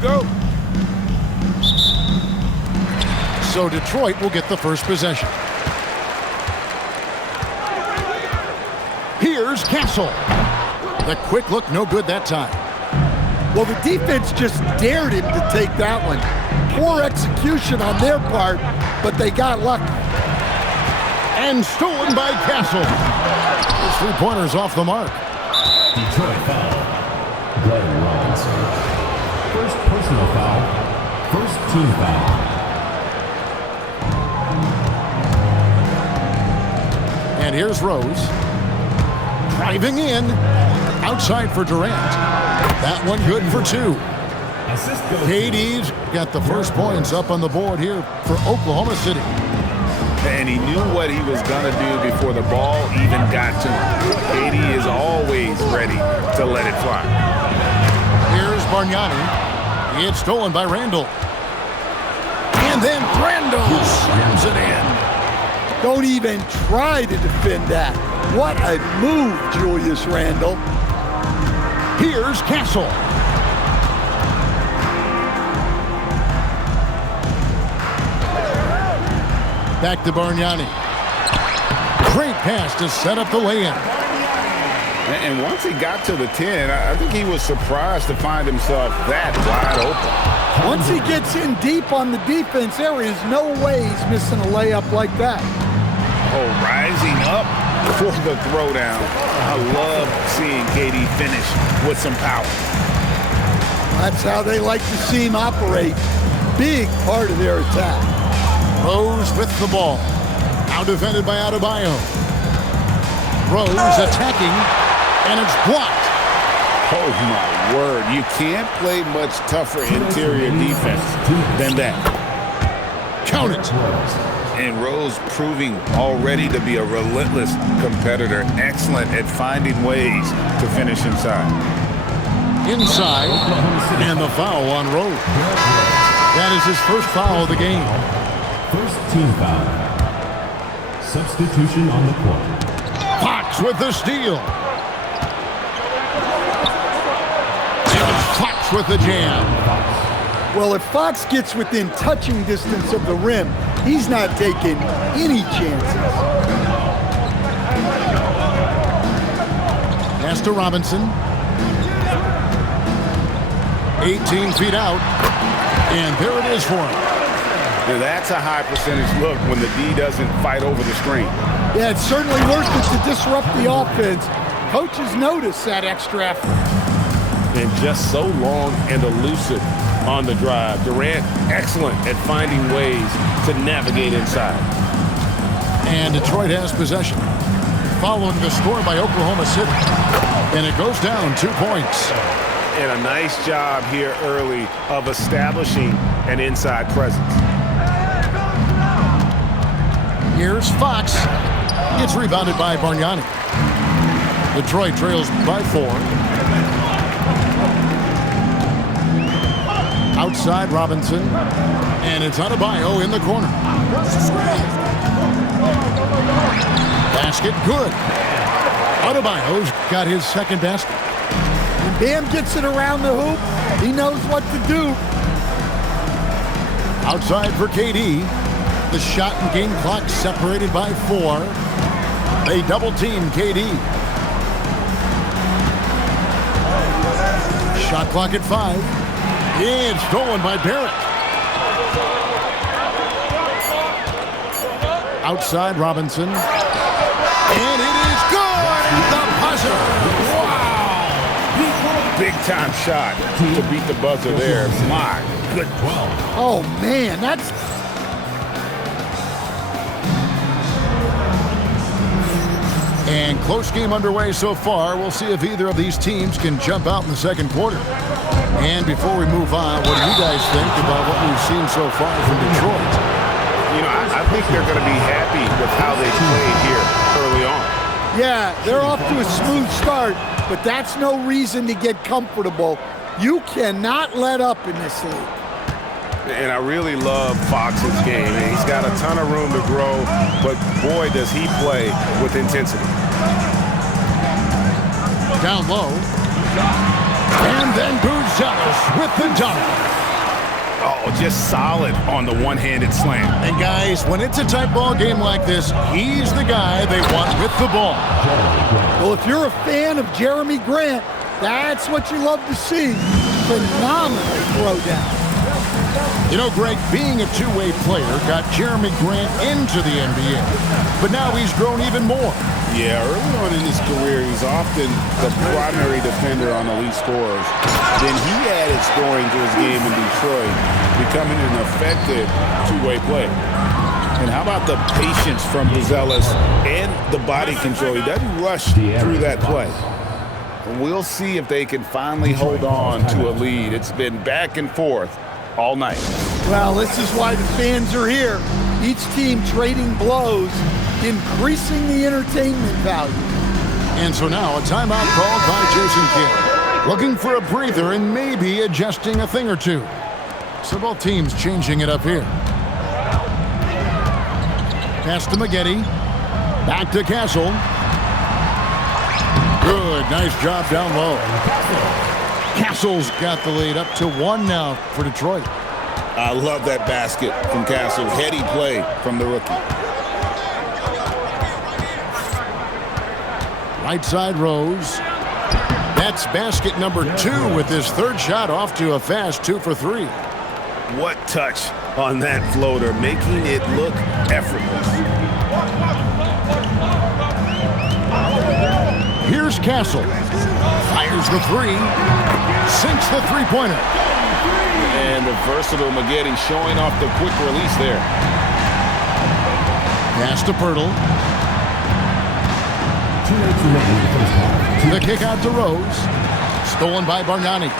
go. So Detroit will get the first possession. Here's Castle. The quick look, no good that time. Well, the defense just dared him to take that one. Poor execution on their part, but they got lucky. And stolen by Castle. His three-pointers off the mark. Detroit foul. Glenn Robinson. First personal foul. First team foul. And here's Rose. Driving in. Outside for Durant. That one good for two. KD's got the first points up on the board here for Oklahoma City. And he knew what he was going to do before the ball even got to him. KD is always ready to let it fly. Here's Bargnani. It's stolen by Randall. And then Randall slams it in. Don't even try to defend that. What a move, Julius Randle. Here's Castle. Back to Bargnani. Great pass to set up the lay-in. And once he got to the 10, I think he was surprised to find himself that wide open. Once he gets in deep on the defense, there is no way he's missing a layup like that. Oh, rising up for the throwdown. I love seeing KD finish with some power. That's how they like to see him operate. Big part of their attack. Rose with the ball. Now defended by Adebayo. Rose attacking, and it's blocked. Oh, my word. You can't play much tougher interior defense than that. Count it. And Rose proving already to be a relentless competitor. Excellent at finding ways to finish inside. Inside, and the foul on Rose. That is his first foul of the game. First team foul. Substitution on the court. Fox with the steal. And Fox with the jam. Well, if Fox gets within touching distance of the rim, he's not taking any chances. Pass to Robinson. 18 feet out. And there it is for him. Now that's a high percentage look when the D doesn't fight over the screen. Yeah, it's certainly worth it to disrupt the offense. Coaches notice that extra effort. And just so long and elusive on the drive. Durant, excellent at finding ways to navigate inside. And Detroit has possession. Following the score by Oklahoma City. And it goes down 2 points. And a nice job here early of establishing an inside presence. Here's Fox. It's rebounded by Bargnani. Detroit trails by 4. Outside Robinson. And it's Adebayo in the corner. Basket good. Adebayo's got his second basket. When Bam gets it around the hoop, he knows what to do. Outside for KD. The shot and game clock separated by 4. They double team KD. Shot clock at 5. And stolen by Barrett. Outside Robinson. And it is good at the buzzer. Wow! Big time shot to beat the buzzer there. My good. Oh, man, that's... And close game underway so far. We'll see if either of these teams can jump out in the second quarter. And before we move on, what do you guys think about what we've seen so far from Detroit? You know, I think they're going to be happy with how they played here early on. Yeah, they're off to a smooth start, but that's no reason to get comfortable. You cannot let up in this league. And I really love Fox's game. He's got a ton of room to grow, but boy, does he play with intensity. Down low. And then Boozer Buzelis with the dunk. Oh, just solid on the one-handed slam. And guys, when it's a tight ball game like this, he's the guy they want with the ball. Well, if you're a fan of Jeremy Grant, that's what you love to see. Phenomenal throwdown. You know, Greg, being a two-way player got Jeremy Grant into the NBA. But now he's grown even more. Yeah, early on in his career, he's often the primary defender on elite scorers. Then he added scoring to his game in Detroit, becoming an effective two-way player. And how about the patience from Buzelis and the body control? He doesn't rush through that play. We'll see if they can finally hold on to a lead. It's been back and forth all night. Well, this is why the fans are here. Each team trading blows, increasing the entertainment value. And so now a timeout called by Jason Kidd. Looking for a breather and maybe adjusting a thing or two. So both teams changing it up here. Pass to Maggette. Back to Castle. Good, nice job down low. Castle's got the lead up to 1 now for Detroit. I love that basket from Castle. Heady play from the rookie. Right side Rose. That's basket number 2 with his third shot off to a fast 2 for 3. What touch on that floater, making it look effortless. Here's Castle. Fires the 3. Sinks the three-pointer. And the versatile Maggette showing off the quick release there. Pass to Pirtle. 2 minutes remaining in the first half. The kick out to Rose. Stolen by Bargnani.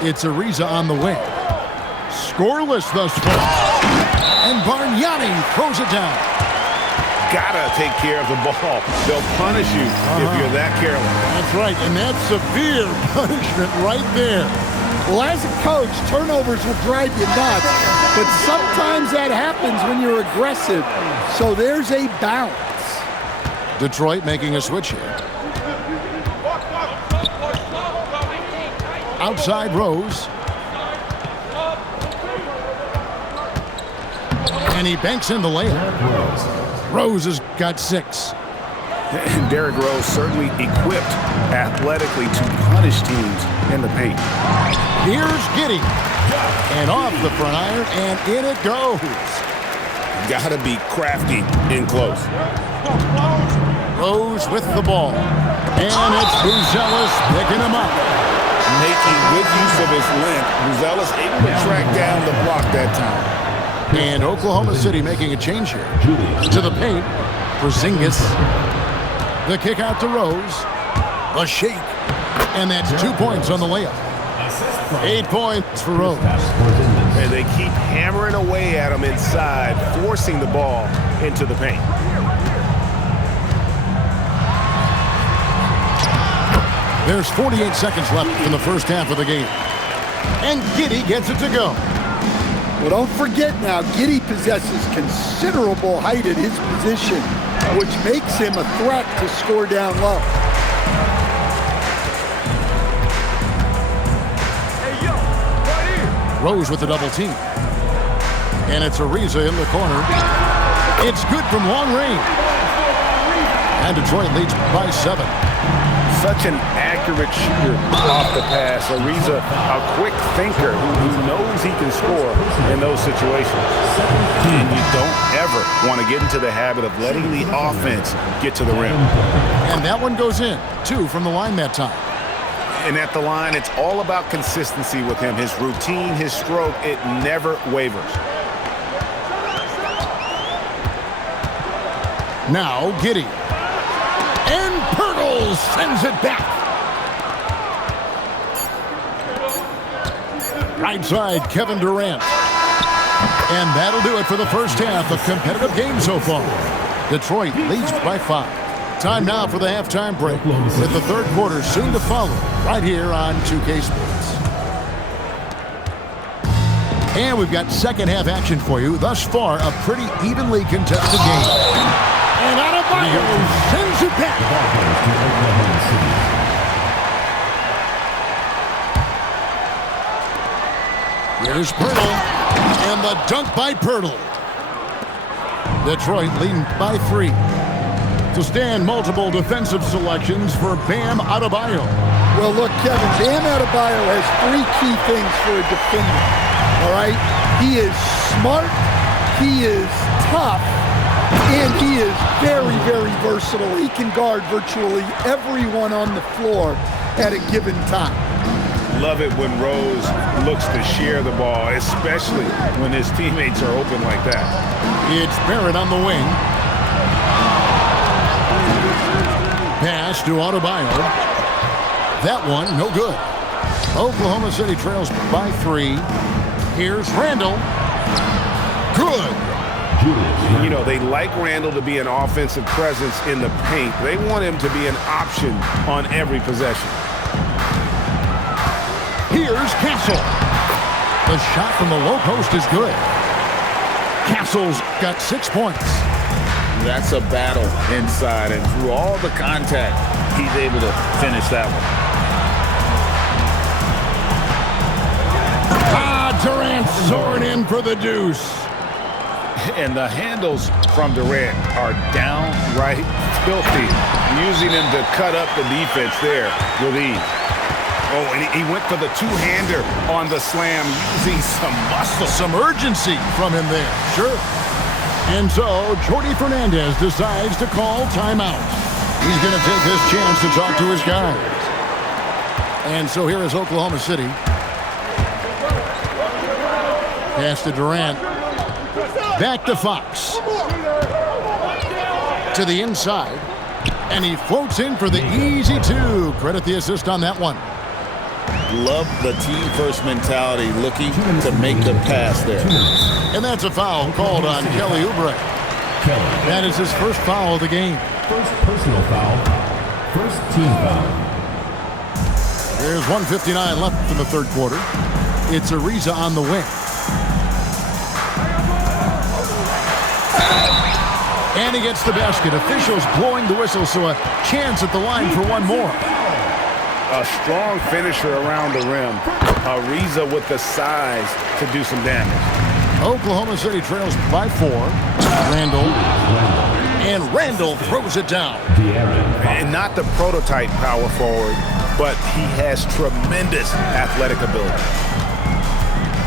It's Ariza on the wing. Scoreless thus far. And Bargnani throws it down. Gotta take care of the ball. They'll punish you if you're that careless. That's right, and that's severe punishment right there. Well, as a coach, turnovers will drive you nuts, but sometimes that happens when you're aggressive. So there's a balance. Detroit making a switch here. Outside Rose. And he banks in the layup. Rose has got 6. And Derrick Rose certainly equipped athletically to punish teams in the paint. Here's Giddey. And off the front iron, and in it goes. Gotta be crafty in close. Rose with the ball. And it's Buzelis picking him up. Making good use of his length. Buzelis able to track down the block that time. And Oklahoma City making a change here. To the paint. Porzingis. The kick out to Rose. A shake. And that's 2 points on the layup. 8 points for Rose. And they keep hammering away at him inside, forcing the ball into the paint. There's 48 seconds left in the first half of the game. And Giddey gets it to go. Well, don't forget now, Giddey possesses considerable height at his position, which makes him a threat to score down low. Rose with the double team. And it's Ariza in the corner. It's good from long range. And Detroit leads by 7. Such an accurate shooter off the pass. Ariza, a quick thinker who knows he can score in those situations. And you don't ever want to get into the habit of letting the offense get to the rim. And that one goes in. 2 from the line that time. And at the line, it's all about consistency with him. His routine, his stroke, it never wavers. Now Giddey. And Pirtle sends it back. Right side, Kevin Durant. And that'll do it for the first half of competitive game so far. Detroit leads by 5. Time now for the halftime break, with the third quarter soon to follow, right here on 2K Sports. And we've got second half action for you. Thus far, a pretty evenly contested game. And Adebayo sends it back. Here's Pirtle, and the dunk by Pirtle. Detroit leading by 3. To stand multiple defensive selections for Bam Adebayo. Well, look, Kevin, Bam Adebayo has 3 key things for a defender, all right? He is smart, he is tough, and he is very, very versatile. He can guard virtually everyone on the floor at a given time. Love it when Rose looks to share the ball, especially when his teammates are open like that. It's Barrett on the wing. Pass to Adebayo. That one, no good. Oklahoma City trails by 3. Here's Randall. Good. You know, they like Randall to be an offensive presence in the paint. They want him to be an option on every possession. Here's Castle. The shot from the low post is good. Castle's got 6 points. That's a battle inside, and through all the contact, he's able to finish that one. Durant soaring in for the deuce. And the handles from Durant are downright filthy, using him to cut up the defense there with ease. Oh, and he went for the two-hander on the slam, using some muscle. Some urgency from him there. Sure. And so, Jordi Fernandez decides to call timeout. He's going to take this chance to talk to his guys. And so here is Oklahoma City. Pass to Durant. Back to Fox. To the inside. And he floats in for the easy 2. Credit the assist on that one. Love the team-first mentality, looking to make the pass there. And that's a foul called on Kelly Oubre. That is his first foul of the game. First personal foul. First team foul. There's 1:59 left in the third quarter. It's Ariza on the wing. And he gets the basket. Officials blowing the whistle, so a chance at the line for one more. A strong finisher around the rim. Ariza with the size to do some damage. Oklahoma City trails by 4. Randall. And Randall throws it down. And not the prototype power forward, but he has tremendous athletic ability.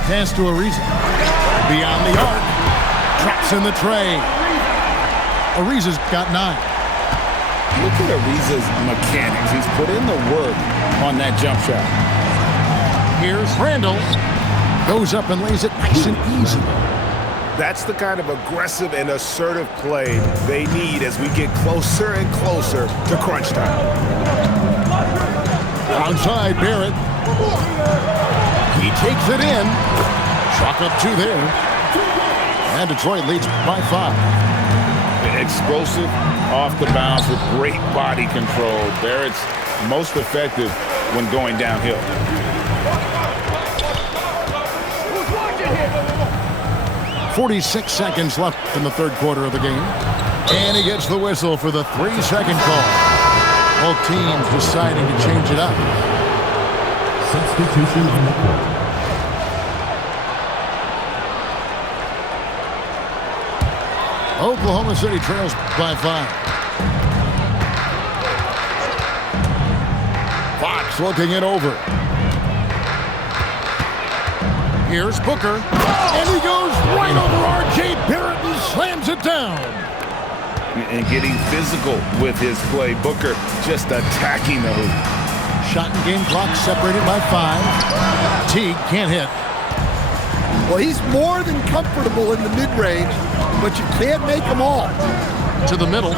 Pass to Ariza. Beyond the arc. Traps in the tray. Ariza's got 9. Look at Ariza's mechanics. He's put in the work on that jump shot. Here's Randall. Goes up and lays it nice and easy. That's the kind of aggressive and assertive play they need as we get closer and closer to crunch time. Outside Barrett. He takes it in. Chalk up 2 there. And Detroit leads by 5. Explosive off the bounce with great body control. Barrett's most effective when going downhill. .46 seconds left in the third quarter of the game. And he gets the whistle for the 3-second call. Both teams deciding to change it up. Substitution on the court. Oklahoma City trails by 5. Fox looking it over. Here's Booker. And he goes right over R.J. Barrett and slams it down. And getting physical with his play. Booker just attacking the hoop. Shot and game clock separated by 5. Teague can't hit. Well, he's more than comfortable in the mid-range, but you can't make them all. To the middle.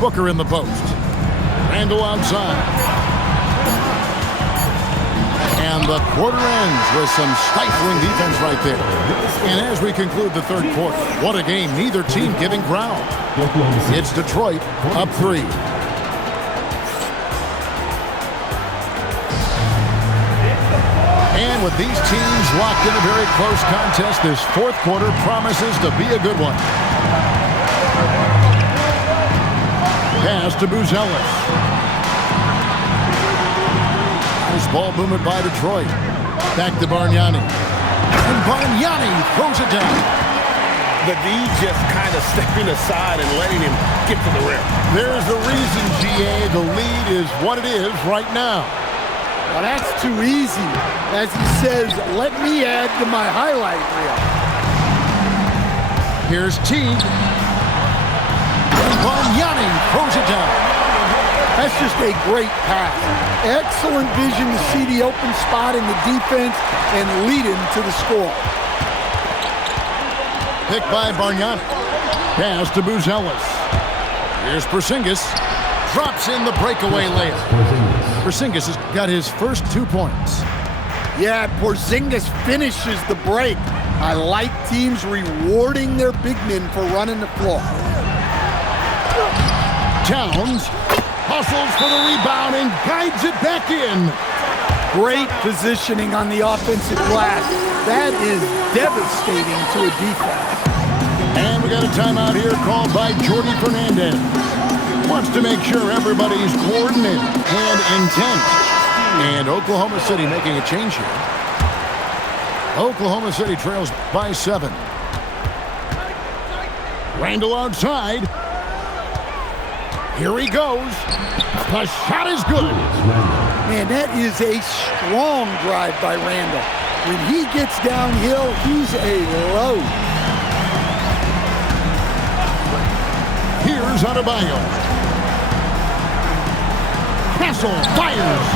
Booker in the post. Randall outside. And the quarter ends with some stifling defense right there. And as we conclude the third quarter, what a game. Neither team giving ground. It's Detroit up 3. And with these teams locked in a very close contest, this fourth quarter promises to be a good one. Pass to Buzelis. There's Ball movement by Detroit. Back to Bargnani. And Bargnani throws it down. The D just kind of stepping aside and letting him get to the rim. There's the reason, GA. The lead is what it is right now. Well, that's too easy. As he says, let me add to my highlight reel. Here's Teague. And Bargnani throws it down. That's just a great pass. Excellent vision to see the open spot in the defense and lead him to the score. Picked by Bargnani. Pass to Buzelis. Here's Porzingis. Drops in the breakaway layup. Porzingis has got his first 2 points. Yeah, Porzingis finishes the break. I like teams rewarding their big men for running the floor. Towns hustles for the rebound and guides it back in. Great positioning on the offensive glass. That is devastating to a defense. And we got a timeout here called by Jordi Fernandez. Wants to make sure everybody's coordinated and intent. And Oklahoma City making a change here. Oklahoma City trails by 7. Randall outside. Here he goes. The shot is good. Man, that is a strong drive by Randall. When he gets downhill, he's a load. Here's Adebayo. Castle fires.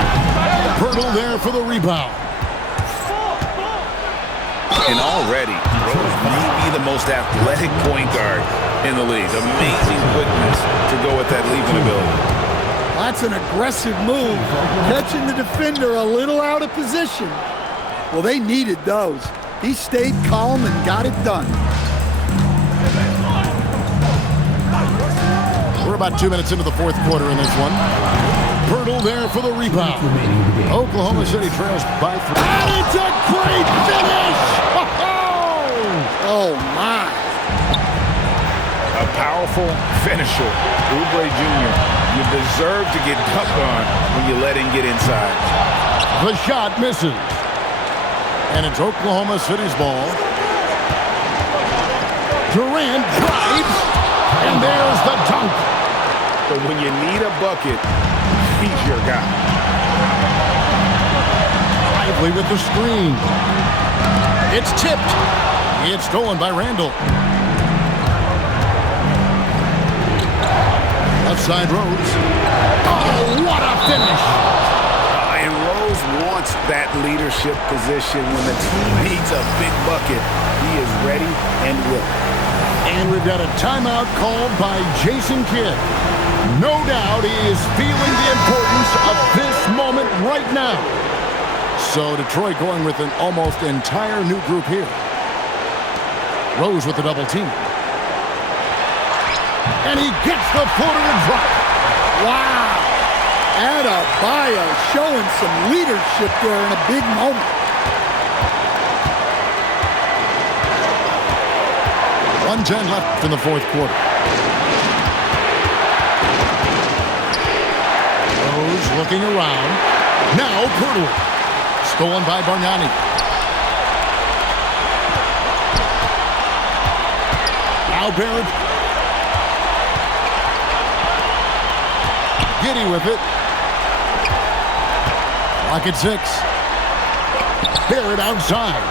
Pirtle there for the rebound. And already, Rose may be the most athletic point guard in the league. Amazing quickness to go with that leaping ability. That's an aggressive move. Catching the defender a little out of position. Well, they needed those. He stayed calm and got it done. We're about 2 minutes into the fourth quarter in this one. Pirtle there for the rebound. Oklahoma City trails by 3. And it's a great finish! Oh, my. A powerful finisher. Oubre Jr., you deserve to get dunked on when you let him get inside. The shot misses. And it's Oklahoma City's ball. Durant drives. And there's the dunk. But when you need a bucket, he's your guy. Lively with the screen. It's tipped. It's stolen by Randall. Left side Rose. Oh, what a finish. And Rose wants that leadership position. When the team needs a big bucket, he is ready and willing. And we've got a timeout called by Jason Kidd. No doubt he is feeling the importance of this moment right now. So Detroit going with an almost entire new group here. Rose with the double team. And he gets the floater to drop. Wow. Adebayo showing some leadership there in a big moment. 1:10 left in the fourth quarter. Rose looking around. Now Pirtle. Stolen by Bargnani. Now Barrett. Giddy with it. Clock at 6. Barrett outside.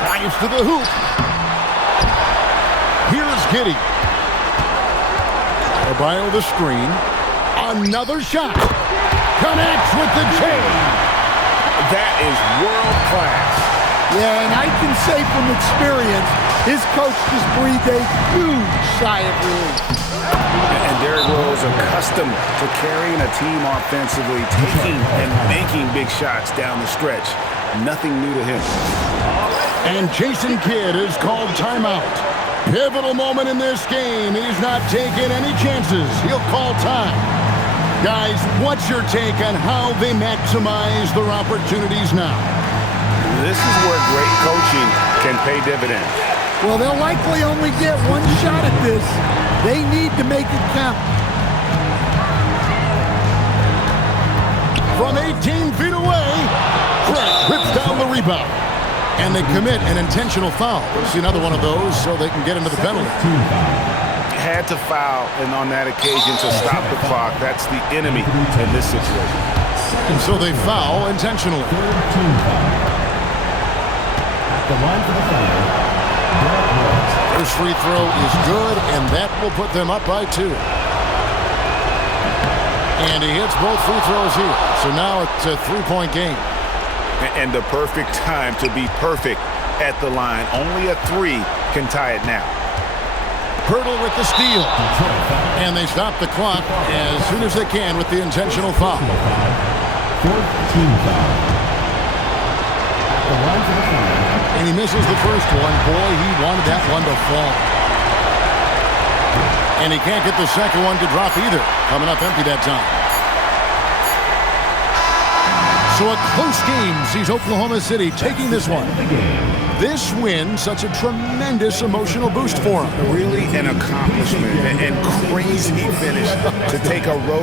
Drives to the hoop. Here's Giddy. Adebayo the screen. Another shot. Connects with the chain. That is world class. Yeah, and I can say from experience, his coach just breathed a huge sigh of relief. And Derrick Rose, accustomed to carrying a team offensively, taking and making big shots down the stretch. Nothing new to him. And Jason Kidd is called timeout. Pivotal moment in this game. He's not taking any chances. He'll call time. Guys, what's your take on how they maximize their opportunities now? This is where great coaching can pay dividends. Well, they'll likely only get one shot at this. They need to make it count. from 18 feet away. Craig rips down the rebound. And they commit an intentional foul. We'll see another one of those so they can get into the penalty. Had to foul, and on that occasion to stop the clock. That's the enemy in this situation. And so they foul intentionally. The line for the foul. First free throw is good, and that will put them up by 2. And he hits both free throws here. So now it's a 3-point game. And the perfect time to be perfect at the line. Only a 3 can tie it now. Hurdle with the steal. And they stop the clock as soon as they can with the intentional foul. 4th team foul. The line for the foul. And he misses the first one. Boy, he wanted that one to fall. And he can't get the second one to drop either. Coming up empty that time. So a close game sees Oklahoma City taking this one. This win, such a tremendous emotional boost for them. Really an accomplishment and crazy finish to take a road.